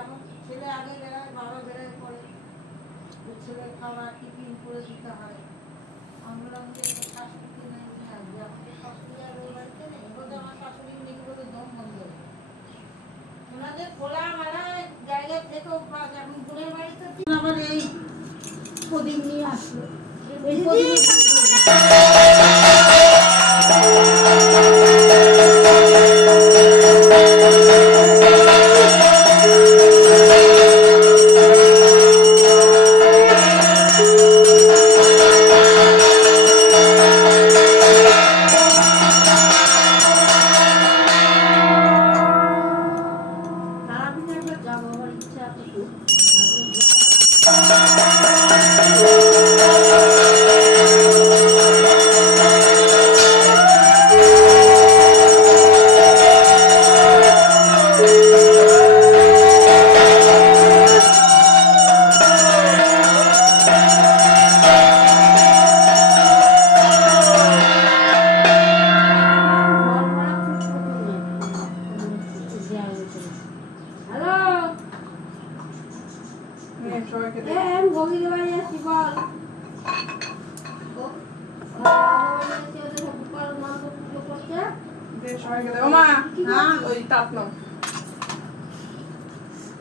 এখন ছেলে আগে বেড়ায়, বাবা বেড়ায় পরে, ছেলে খাবার টিফিন করে দিতে হয়। আমরা শাশুড়িকে নিয়ে আসবে, আমাদের শাশুড়ি আর ওই বাড়িতে নেই, বলতে আমার শাশুড়ি নেই বলে দম বন্ধ। ওনাদের খোলা মেলা জায়গা থেকেও এখন বোনের বাড়িতে আবার এই প্রদীপ নিয়ে আসলো, এই প্রদীপ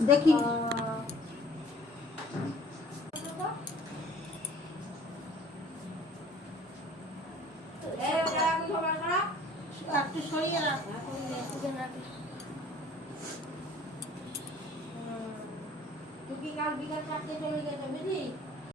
দেখি একটু সরিয়ে রাখ, তুই কি কাল বিকাল 4টে চলে গেছে বুঝলি?